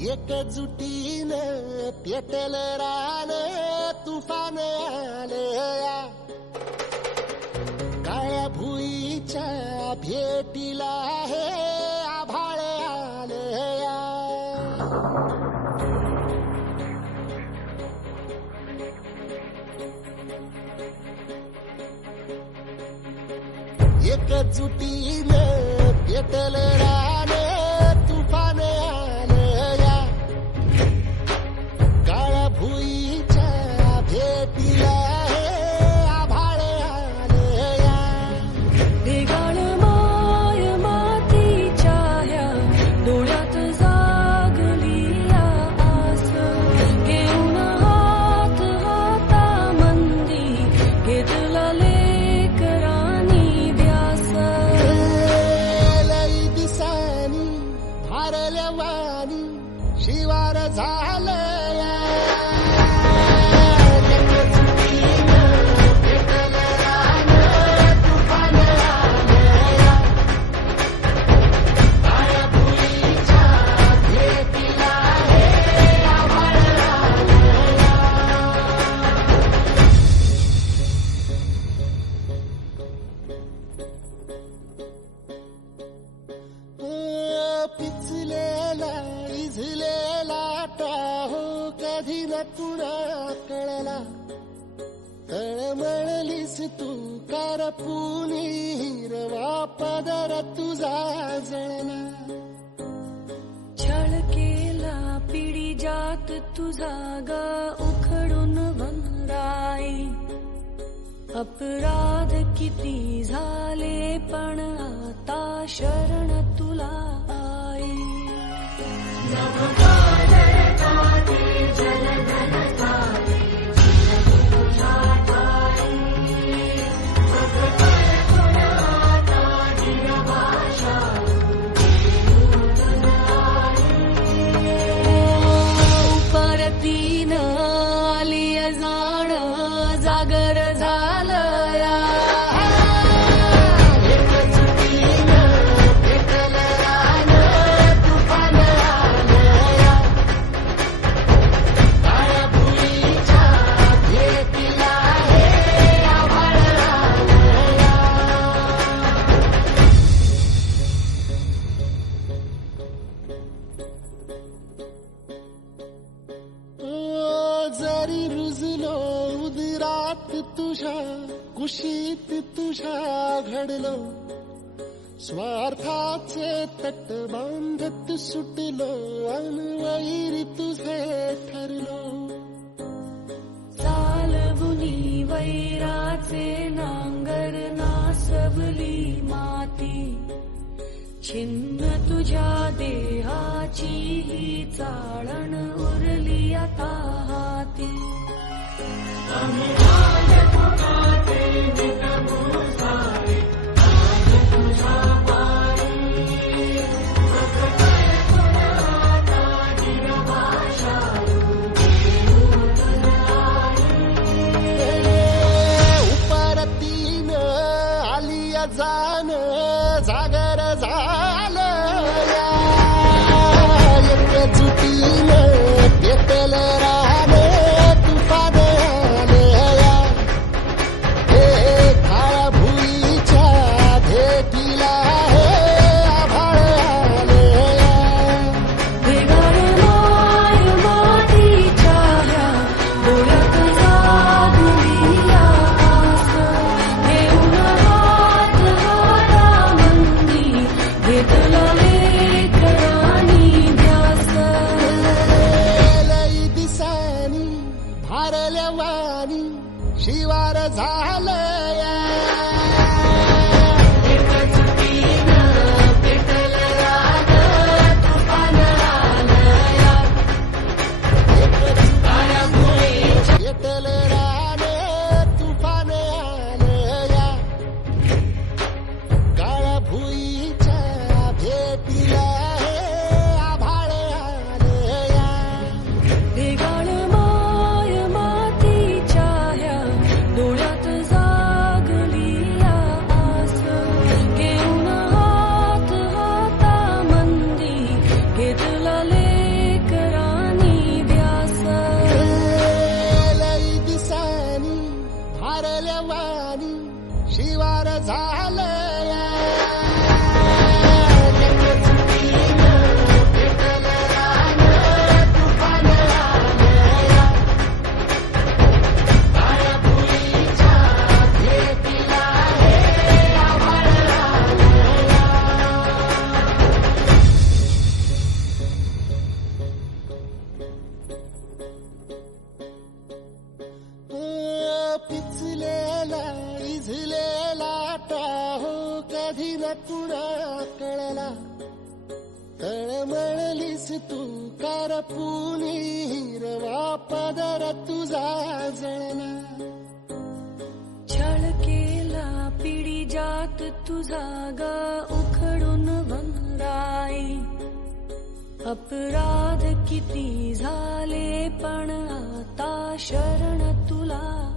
एकजुटीने पेटल रान तुफान आलया काळ्या भुईच्या भेटीला हे आभाळ आलया एकजुटीने पेटल रान तुफान आलया काळ्या भुईच्या भेटीला हे आभाळ आलया ढगाळ माय मातीच्या ह्या डोळ्यात जागली आस घेऊन हात हातामंदी घेतला लेकरांनी ध्यास लई दिसानी भारल्या वाणी शिवार झालया पिचलेला इझलेला टाहो कधी न कुणा कळला तळमळलीस तू करपुनी हिरवा पदर तुझा जळला छळ केला पिढी जात तुझा ग उखडून वनराई अपराध किती झाले पण आता शरण तुला आई परतीन आली जाण जागर झालया जरी रुजलो उदरात तुझ्या कुशीत तुझ्या घडलो स्वार्थाचे तट बांधत सुटलो अनवैरी तुझे ठरलो चालवुनी वैराचे नांगर नासवली माती छिन्न तुझ्या देहाची ही चाळण उरली आता हाती उपरतीन आलिया जाण जागर झालया एकजुटीने पेटल रान तुफान आलया हे काळ्या भुईच्या भेटीला हे आभाळ आलया ढगाळ माय मातीच्या ह्या डोळ्यात जागली आस घेऊन हात हातामंदी घेतला लेकरांनी ध्यास लई दिसानी भारल्या वाणी शिवार झालया पेटल रान तुफान आलया काळ्या भुईच्या भेटीला हे आभाळ आलया ढगाळ माय मातीच्या ह्या डोळ्यात तळमळलीस तू करपुनी हिरवा पदर तुझा जळला. छळ केला पिढी जात तुझा ग उखडून वंगाई. अपराध किती झाले पण आता शरण तुला